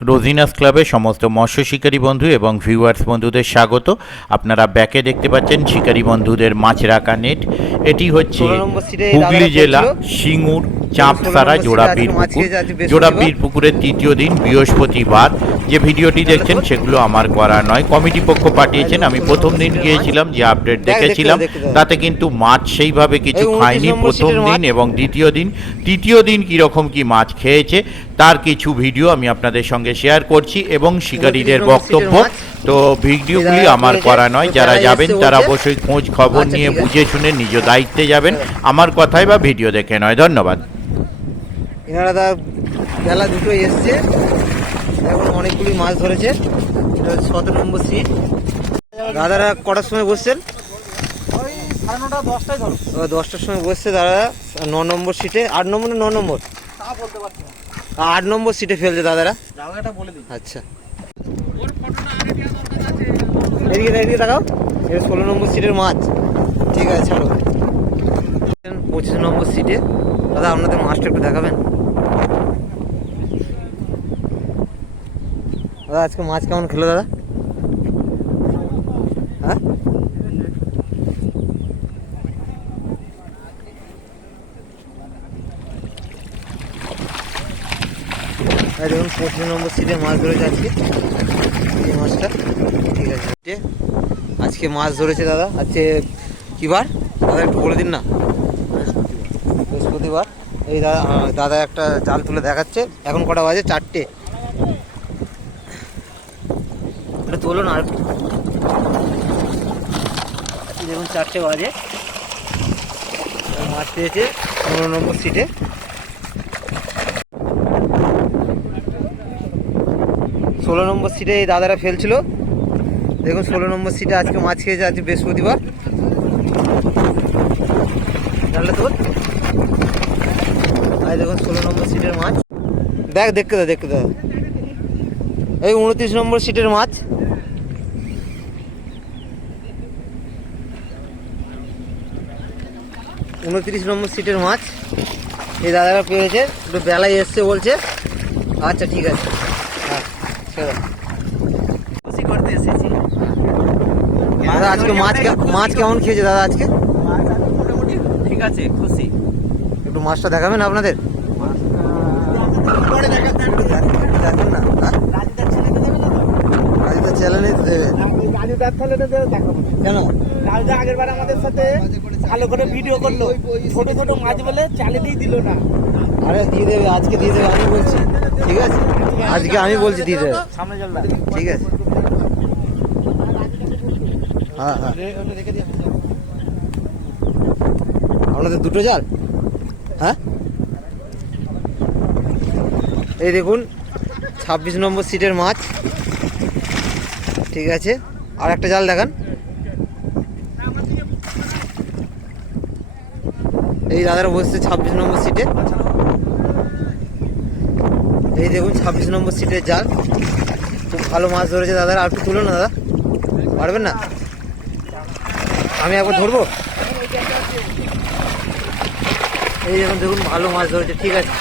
রোজিনাস ক্লাবের সমস্ত মৎস্য শিকারী বন্ধু এবং ভিউয়ার্স বন্ধুদের স্বাগত। আপনারা ব্যাকে দেখতে পাচ্ছেন শিকারী বন্ধুদের মাছ রাখা নেট। এটি হচ্ছে হুগলি জেলা সিঙ্গুর চাঁপসারা জোড়াপীর পুকুরের তৃতীয় দিন বৃহস্পতিবার। যে ভিডিওটি দেখছেন সেগুলো আমার করা নয়, কমিটি পক্ষ পাঠিয়েছেন। আমি প্রথম দিন গিয়েছিলাম, যে আপডেট দেখেছিলাম তাতে কিন্তু মাছ সেইভাবে কিছু খায়নি প্রথম দিন এবং তৃতীয় দিন কীরকম কি মাছ খেয়েছে তার কিছু ভিডিও আমি আপনাদের সঙ্গে শেয়ার করছি এবং শিকারীদের বক্তব্য। তো ভিডিওগুলি আমার করা নয়, যারা যাবেন তারা অবশ্যই খোঁজ খবর নিয়ে বুঝে শুনে নিজ দায়িত্বে যাবেন, আমার কথায় বা ভিডিও দেখে নয়। ধন্যবাদ। এনারা বেলা দুটোই এসছে, এখন অনেকগুলি মাছ ধরেছে। এটা 17 নম্বর সিট। দাদারা কটার সময় বসছেন? ওই 9:30 10টায় ধরো। 10টার সময় বসছে দাদারা 9 নম্বর সিটে। 8 নম্বর না 9 নম্বর? তা বলতে পারছি না। 8 নম্বর সিটে ফেলছে দাদারা। জায়গাটা বলে দিই। আচ্ছা, এদিকে দেখাও। এটা 16 নম্বর সিটের মাছ। ঠিক আছে, ছাড়ো। 25 নম্বর সিটে। দাদা আপনাদের মাছটা একটু দেখাবেন? দাদা আজকে মাছ কেমন খেলো দাদা? হ্যাঁ, দেখুন 25 নম্বর সিটে মাছ ধরেছে আজকে এই মাছটা। ঠিক আছে, আজকে মাছ ধরেছে দাদা। আজকে কি বার দাদা একটু বলে দিন না? বৃহস্পতিবার। এই দাদা একটা জাল তুলে দেখাচ্ছে। এখন কটা বাজে? 4টে। এটা তোলো না, দেখুন 4টে বাজে। মাছ পেয়েছে 15 নম্বর সিটে। ষোলো নম্বর সিটে এই দাদারা ফেলছিল। দেখুন 16 নম্বর সিটে আজকে মাছ খেয়েছে। আজকে বৃহস্পতিবার। জানলে তো দেখুন 16 নম্বর সিটের মাছ। দেখতে দাও। এই 29 নম্বর সিটের মাছ। উনত্রিশ নম্বর সিটের মাছ এই দাদারা পেয়েছে। একটু বেলায় এসছে বলছে। আচ্ছা, ঠিক আছে। হ্যাঁ, দাদা আজকে মাছ কেমন খেয়েছে দাদা? আজকে ঠিক আছে, খুশি। একটু মাছটা দেখাবেন আপনাদের? দেখেন না, রাজুদার চ্যানেলে দেবে। রাজুদার তাহলে দেখাবো কেন? রাজুদা আগের বার আমাদের সাথে ভালো করে ভিডিও করলো, ছোট ছোট মাছ বলে চ্যানেলেই দিল না। আরে দিয়ে দেবে, আজকে দিয়ে দেবে, আমি বলছি। ঠিক আছে, আজকে আমি বলছি দিয়ে দেবে। সামনে চল। ঠিক আছে। হ্যাঁ, আপনাদের দুটো জাল? হ্যাঁ, এই দেখুন 26 নম্বর সিটের মাছ। ঠিক আছে, আর একটা জাল দেখান। এই দাদারা বসছে 26 নম্বর সিটে। এই দেখুন 26 নম্বর সিটের জাল। খুব ভালো মাছ ধরেছে দাদারা। আর একটু তুলো না দাদা, পারবেন না? আমি একবার ধরবো। এই দেখুন ভালো মাছ ধরেছে। ঠিক আছে।